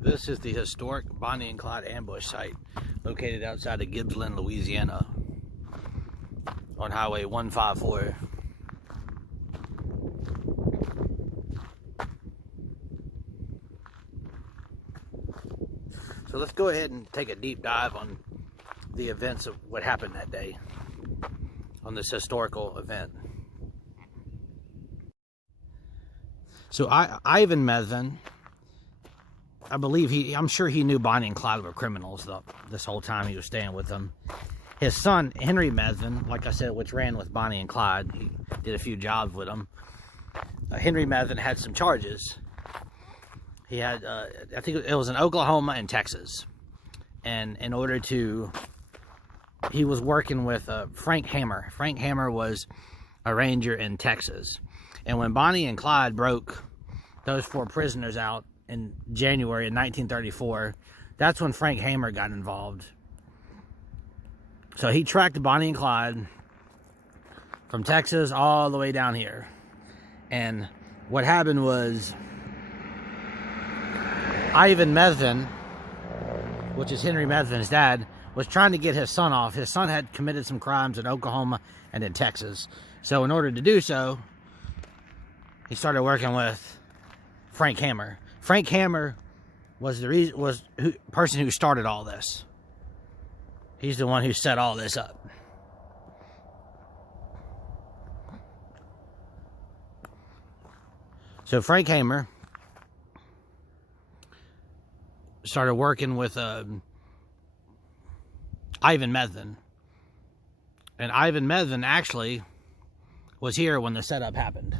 This is the historic Bonnie and Clyde ambush site located outside of Gibbsland, Louisiana on Highway 154. So let's go ahead and take a deep dive on the events of what happened that day on this historical event. So Ivan Medvin, I believe I'm sure he knew Bonnie and Clyde were criminals this whole time he was staying with them. His son, Henry Medvin, like I said, which ran with Bonnie and Clyde, he did a few jobs with them. Henry Medvin had some charges. He had, I think it was in Oklahoma and Texas. And in order to, he was working with Frank Hammer. Frank Hammer was a ranger in Texas. And when Bonnie and Clyde broke those 4 prisoners out in January of 1934, that's when Frank Hammer got involved. So he tracked Bonnie and Clyde from Texas all the way down here. And what happened was Ivan Medvin, which is Henry Medvin's dad, was trying to get his son off. His son had committed some crimes in Oklahoma and in Texas. So in order to do so, he started working with Frank Hammer. Frank Hammer was the person who started all this. He's the one who set all this up. So Frank Hammer started working with Ivan Medvin. And Ivan Medvin actually was here when the setup happened.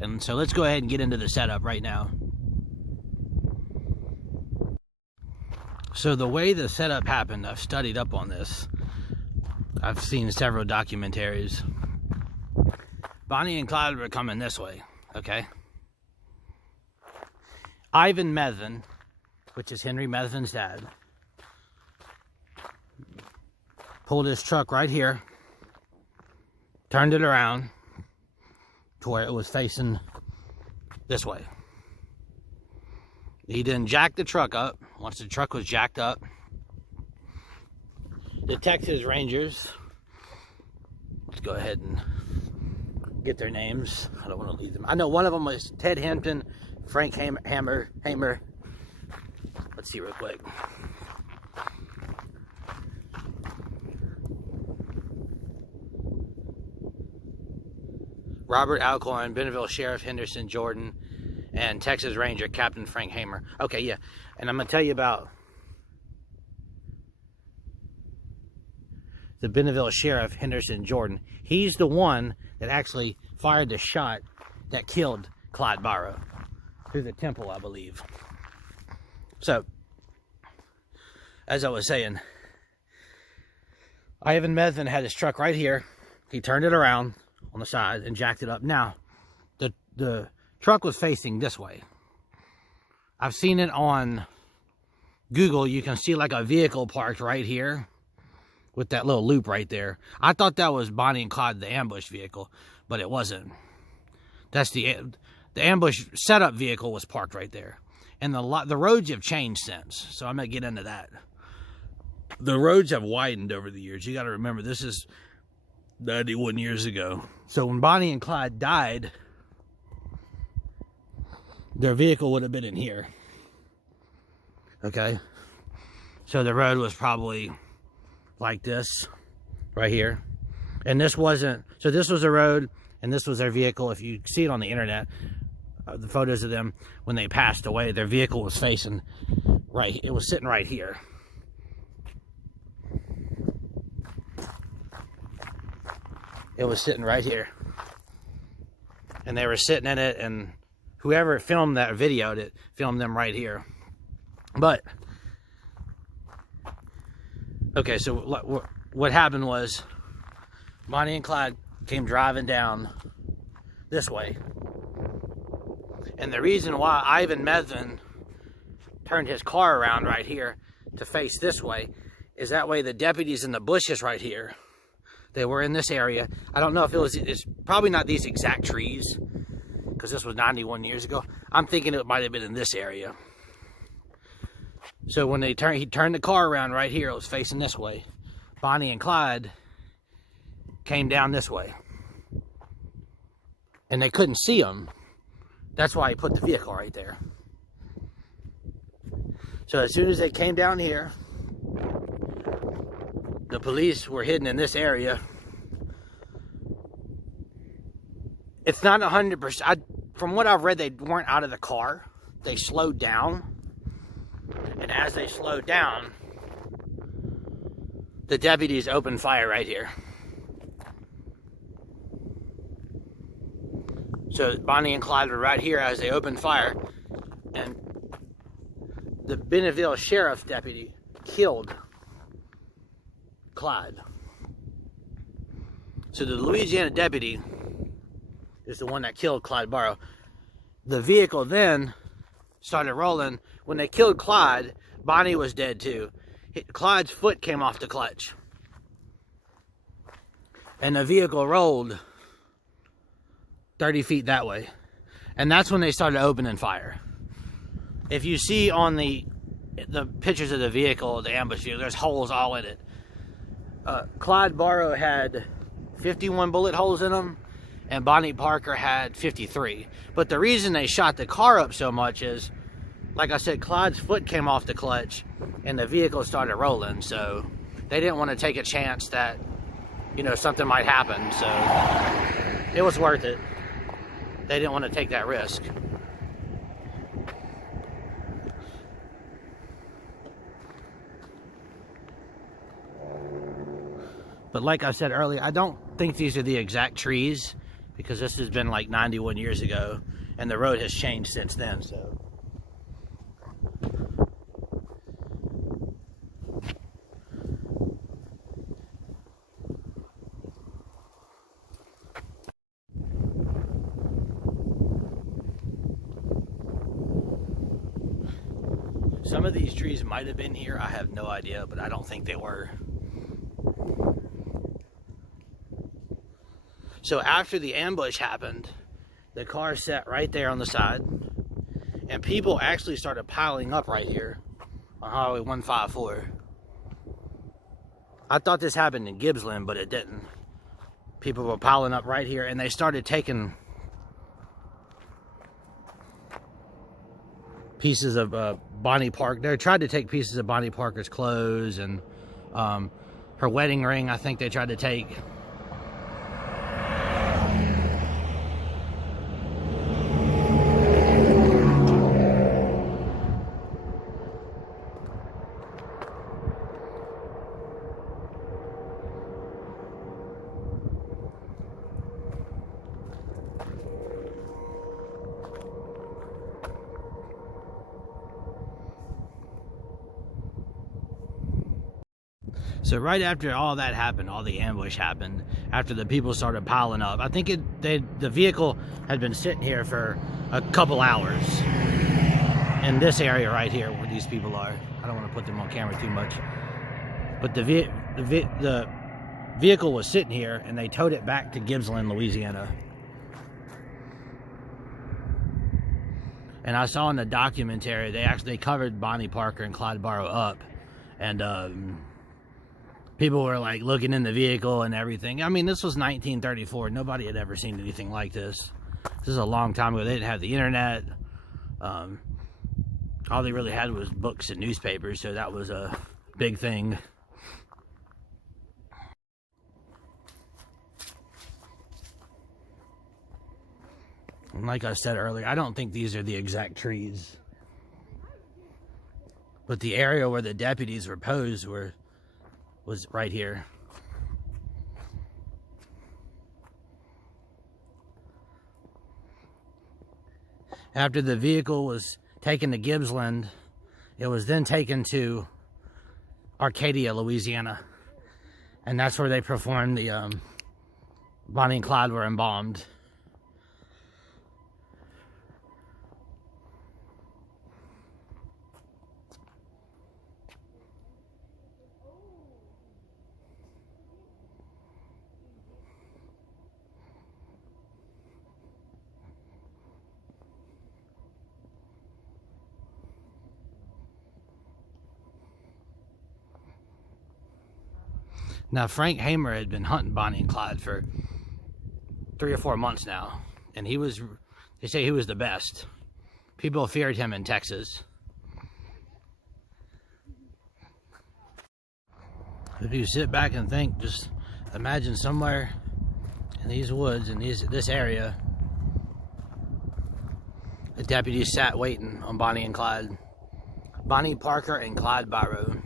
And so let's go ahead and get into the setup right now. So the way the setup happened, I've studied up on this. I've seen several documentaries. Bonnie and Clyde were coming this way, okay? Ivan Medvin, which is Henry Medvin's dad, pulled his truck right here, turned it around to where it was facing this way. He then jacked the truck up. Once the truck was jacked up, the Texas Rangers, let's go ahead and get their names. I don't want to leave them. I know one of them was Ted Hampton, Frank Hammer. Let's see real quick. Robert Alcorn, Bentonville Sheriff Henderson Jordan, and Texas Ranger Captain Frank Hammer. Okay, yeah. And I'm going to tell you about the Bentonville Sheriff Henderson Jordan. He's the one that actually fired the shot that killed Clyde Barrow through the temple, I believe. So, as I was saying, Ivan Medvin had his truck right here. He turned it around on the side and jacked it up. Now, the truck was facing this way. I've seen it on Google. You can see like a vehicle parked right here with that little loop right there. I thought that was Bonnie and Clyde, the ambush vehicle, but it wasn't. That's the ambush setup vehicle was parked right there. And the roads have changed since, so I'm going to get into that. The roads have widened over the years. You got to remember, this is 91 years ago. So when Bonnie and Clyde died, their vehicle would have been in here. Okay? So the road was probably like this, right here. And this wasn't, so this was a road, and this was their vehicle. If you see it on the internet, the photos of them when they passed away, their vehicle was facing right, it was sitting right here. It was sitting right here. And they were sitting in it, and whoever filmed that, videoed it, filmed them right here. But, okay, so what happened was Bonnie and Clyde came driving down this way. And the reason why Ivan Medvin turned his car around right here to face this way is that way the deputies in the bushes right here, they were in this area. I don't know if it's probably not these exact trees, because this was 91 years ago. I'm thinking it might have been in this area. So when he turned the car around right here, it was facing this way. Bonnie and Clyde came down this way. And they couldn't see him. That's why he put the vehicle right there. So as soon as they came down here, the police were hidden in this area. It's not 100%. From what I've read, they weren't out of the car. They slowed down. And as they slowed down, the deputies opened fire right here. So Bonnie and Clyde were right here as they opened fire. And the Bentonville sheriff deputy killed Clyde. So the Louisiana deputy is the one that killed Clyde Barrow. The vehicle then started rolling. When they killed Clyde, Bonnie was dead too. Clyde's foot came off the clutch. And the vehicle rolled 30 feet that way. And that's when they started opening fire. If you see on the pictures of the vehicle, the ambush vehicle, there's holes all in it. Clyde Barrow had 51 bullet holes in them, and Bonnie Parker had 53. But the reason they shot the car up so much is, like I said, Clyde's foot came off the clutch, and the vehicle started rolling. So they didn't want to take a chance that, you know, something might happen. So it was worth it. They didn't want to take that risk. But like I said earlier, I don't think these are the exact trees, because this has been like 91 years ago, and the road has changed since then. So some of these trees might have been here. I have no idea, but I don't think they were. So after the ambush happened, the car sat right there on the side, and people actually started piling up right here on Highway 154. I thought this happened in Gibbsland, but it didn't. People were piling up right here, and they started taking pieces of Bonnie Parker. They tried to take pieces of Bonnie Parker's clothes and her wedding ring, I think they tried to take. So right after all that happened, all the ambush happened, after the people started piling up, I think the vehicle had been sitting here for a couple hours in this area right here where these people are. I don't want to put them on camera too much, but the vehicle was sitting here, and they towed it back to Gibbsland, Louisiana. And I saw in the documentary they covered Bonnie Parker and Clyde Barrow up, and people were like looking in the vehicle and everything. I mean, this was 1934. Nobody had ever seen anything like this. This is a long time ago. They didn't have the internet. All they really had was books and newspapers, so that was a big thing. And like I said earlier, I don't think these are the exact trees. But the area where the deputies were posed was right here. After the vehicle was taken to Gibbsland, it was then taken to Arcadia, Louisiana. And that's where they performed the Bonnie and Clyde were embalmed. Now, Frank Hamer had been hunting Bonnie and Clyde for 3 or 4 months now, and they say he was the best. People feared him in Texas. If you sit back and think, just imagine somewhere in these woods, in this area, the deputies sat waiting on Bonnie and Clyde. Bonnie Parker and Clyde Barrow.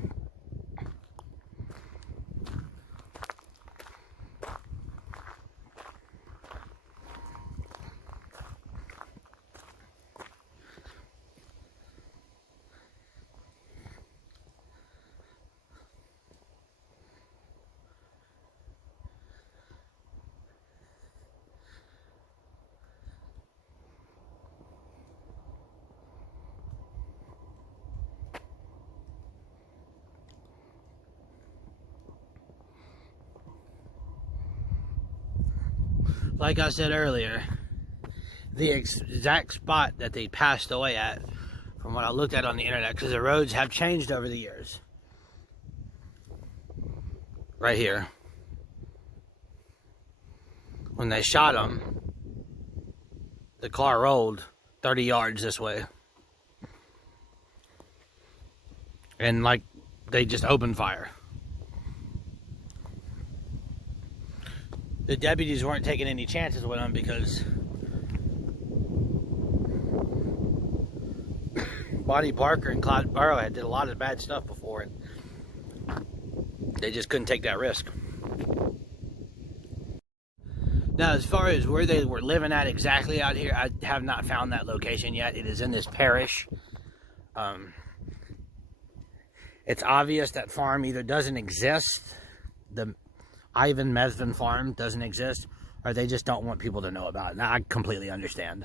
Like I said earlier, the exact spot that they passed away at, from what I looked at on the internet, because the roads have changed over the years. Right here. When they shot him, the car rolled 30 yards this way. And like, they just opened fire. The deputies weren't taking any chances with him because Bonnie Parker and Clyde Barrow had did a lot of bad stuff before, and they just couldn't take that risk. Now, as far as where they were living at exactly out here, I have not found that location yet. It is in this parish. It's obvious that farm either doesn't exist, the Ivan Methvin farm doesn't exist, or they just don't want people to know about it. Now, I completely understand.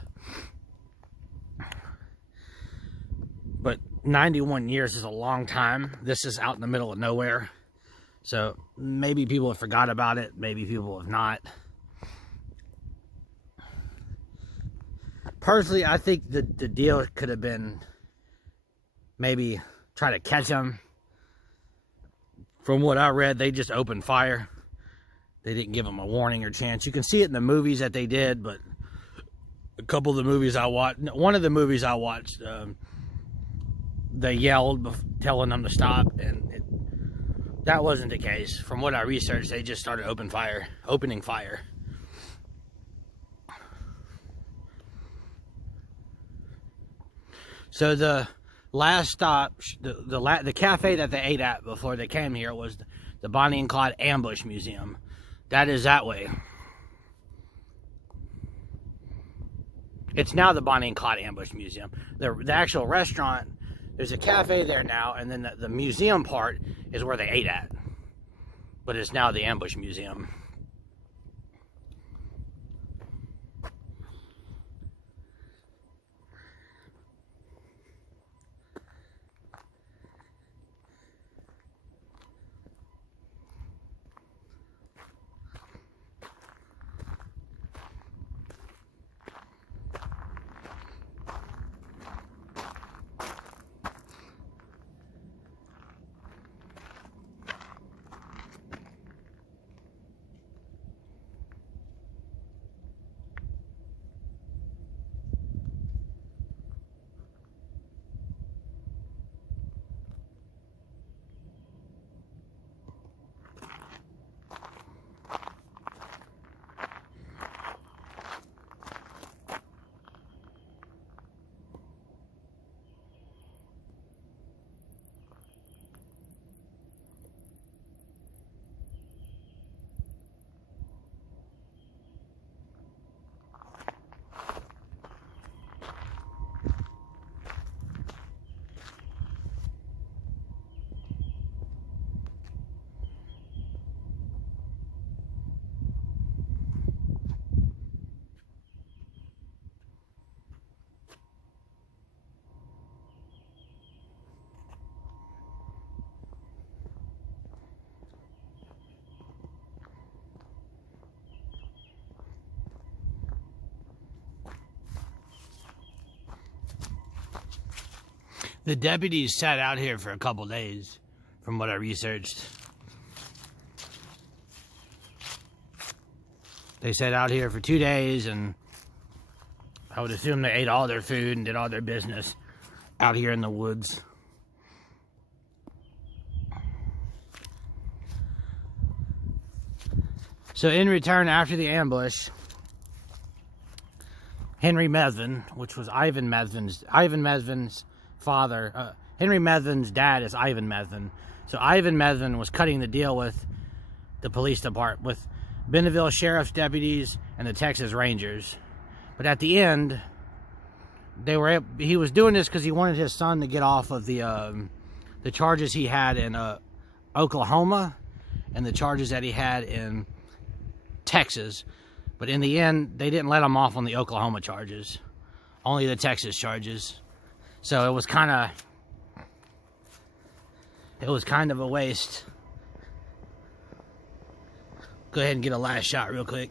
But 91 years is a long time. This is out in the middle of nowhere. So maybe people have forgot about it. Maybe people have not. Personally, I think the deal could have been maybe try to catch them. From what I read, they just opened fire. They didn't give them a warning or chance. You can see it in the movies that they did, but a couple of the movies I watched, one of the movies I watched, they yelled telling them to stop, and that wasn't the case. From what I researched, they just started opening fire. So the last stop, the cafe that they ate at before they came here was the Bonnie and Clyde Ambush Museum. That is that way. It's now the Bonnie and Clyde Ambush Museum. The actual restaurant, there's a cafe there now, and then the museum part is where they ate at. But it's now the Ambush Museum. The deputies sat out here for a couple days, from what I researched. They sat out here for 2 days, and I would assume they ate all their food and did all their business out here in the woods. So in return, after the ambush, Henry Methvin, which was Ivan Methvin's father, Henry Methvin's dad is Ivan Methvin. So Ivan Methvin was cutting the deal with the police department, with Bentonville Sheriff's deputies and the Texas Rangers. But at the end, he was doing this because he wanted his son to get off of the charges he had in Oklahoma and the charges that he had in Texas. But in the end, they didn't let him off on the Oklahoma charges, only the Texas charges. So it was kind of a waste. Go ahead and get a last shot real quick.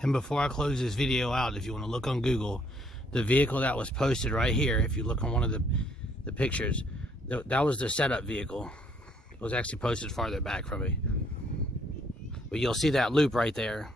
And before I close this video out, if you want to look on Google, the vehicle that was posted right here, if you look on one of the pictures, that was the setup vehicle. It was actually posted farther back from me. But you'll see that loop right there.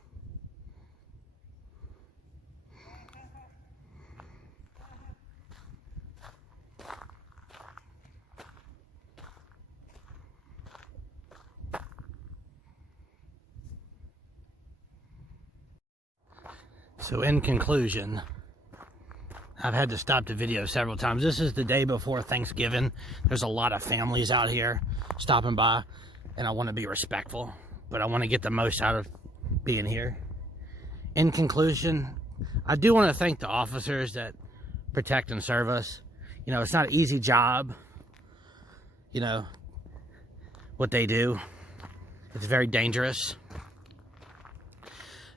So in conclusion, I've had to stop the video several times. This is the day before Thanksgiving. There's a lot of families out here stopping by, and I want to be respectful, but I want to get the most out of being here. In conclusion, I do want to thank the officers that protect and serve us. You know, it's not an easy job, you know, what they do. It's very dangerous.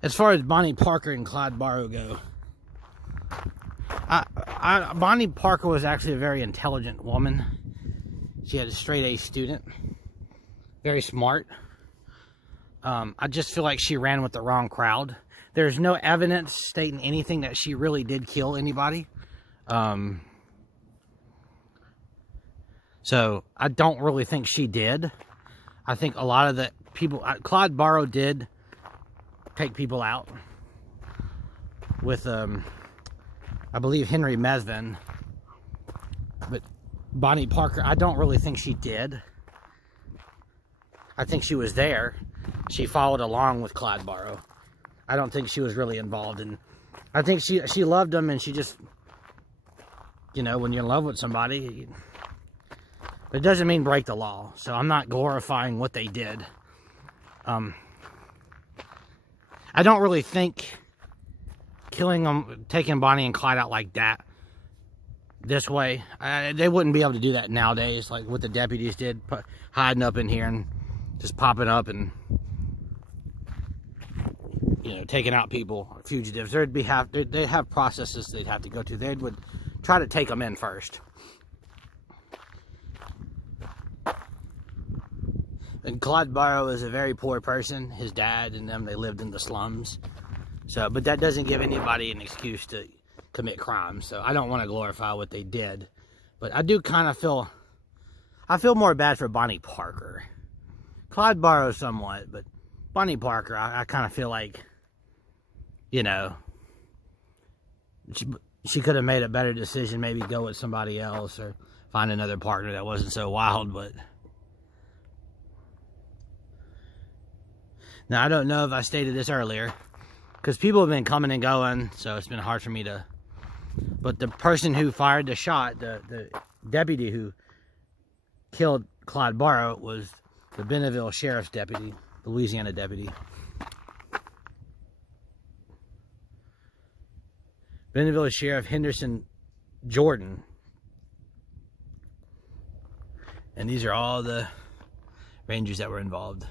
As far as Bonnie Parker and Clyde Barrow go, Bonnie Parker was actually a very intelligent woman. She had a straight-A student, very smart. I just feel like she ran with the wrong crowd. There's no evidence stating anything that she really did kill anybody. So I don't really think she did. I think a lot of the people, Clyde Barrow did take people out with, I believe, Henry Methvin. But Bonnie Parker, I don't really think she did. I think she was there. She followed along with Clyde Barrow. I don't think she was really involved in. I think she loved him, and she just, you know, when you're in love with somebody, it doesn't mean break the law. So I'm not glorifying what they did. I don't really think killing them, taking Bonnie and Clyde out like that, this way, they wouldn't be able to do that nowadays, like what the deputies did, hiding up in here and just popping up and, you know, taking out people, fugitives. They'd have processes they'd have to go to. They would try to take them in first. And Clyde Barrow is a very poor person. His dad and them, they lived in the slums. So, but that doesn't give anybody an excuse to commit crime. So I don't want to glorify what they did. But I do kind of feel, I feel more bad for Bonnie Parker. Clyde Barrow somewhat, but Bonnie Parker, I kind of feel like, you know, she could have made a better decision, maybe go with somebody else or find another partner that wasn't so wild, but now, I don't know if I stated this earlier, because people have been coming and going, so it's been hard for me to, but the person who fired the shot, the deputy who killed Clyde Barrow was the Bentonville Sheriff's deputy, the Louisiana deputy. Bentonville Sheriff Henderson Jordan. And these are all the Rangers that were involved.